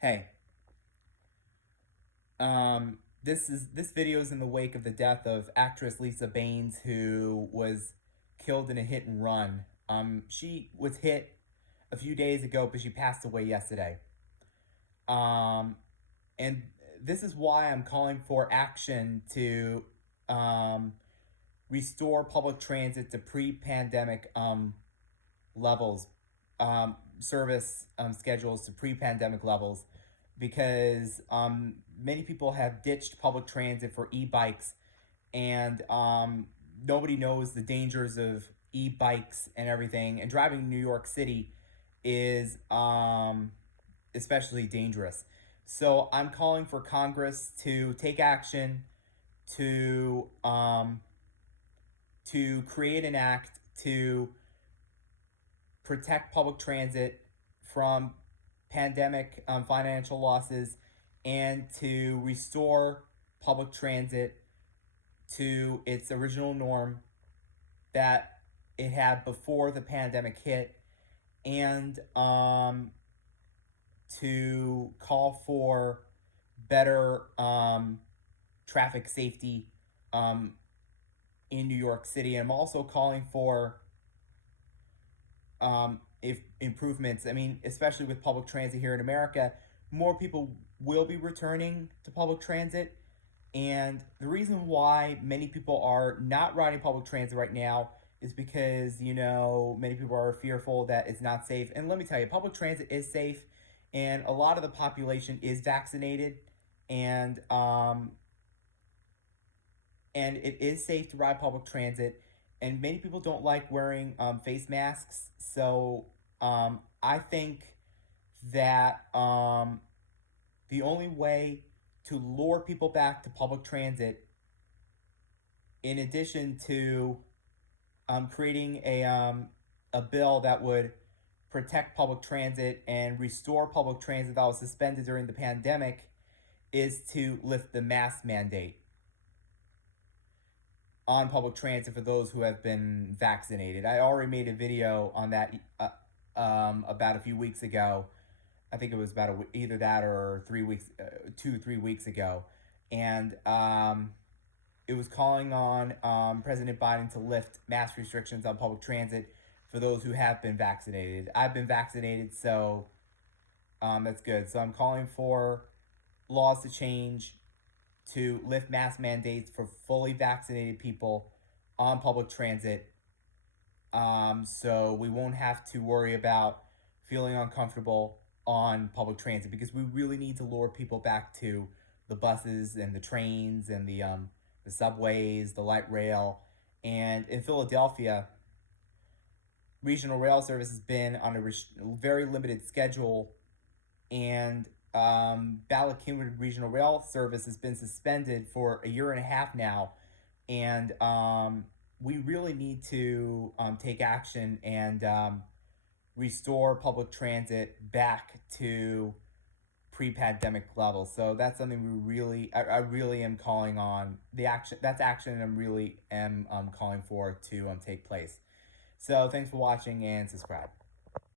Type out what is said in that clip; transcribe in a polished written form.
Hey, this video is in the wake of the death of actress Lisa Baines, who was killed in a hit and run. She was hit a few days ago, but she passed away yesterday. And this is why I'm calling for action to restore public transit to pre-pandemic levels, service schedules to pre-pandemic levels, because many people have ditched public transit for e-bikes, and nobody knows the dangers of e-bikes and everything. And driving in New York City is especially dangerous. So I'm calling for Congress to take action to create an act to protect public transit from pandemic financial losses, and to restore public transit to its original norm that it had before the pandemic hit, and to call for better traffic safety in New York City. And I'm also calling for if improvements. I mean, especially with public transit here in America, more people will be returning to public transit. And the reason why many people are not riding public transit right now is because, many people are fearful that it's not safe. And let me tell you, public transit is safe, and a lot of the population is vaccinated, and it is safe to ride public transit. And many people don't like wearing face masks. So I think that the only way to lure people back to public transit, in addition to creating a bill that would protect public transit and restore public transit that was suspended during the pandemic, is to lift the mask mandate on public transit for those who have been vaccinated. I already made a video on that about a few weeks ago. I think it was about either that or 3 weeks ago. And it was calling on President Biden to lift mask restrictions on public transit for those who have been vaccinated. I've been vaccinated, so that's good. So I'm calling for laws to change to lift mask mandates for fully vaccinated people on public transit, so we won't have to worry about feeling uncomfortable on public transit, because we really need to lure people back to the buses and the trains and the subways, the light rail. And in Philadelphia, regional rail service has been on a very limited schedule, and Bala-Cynwyd regional rail service has been suspended for a year and a half now. And we really need to take action and restore public transit back to pre-pandemic levels. So that's something I really am calling on the action. That's action I'm really am calling for to take place. So thanks for watching, and subscribe.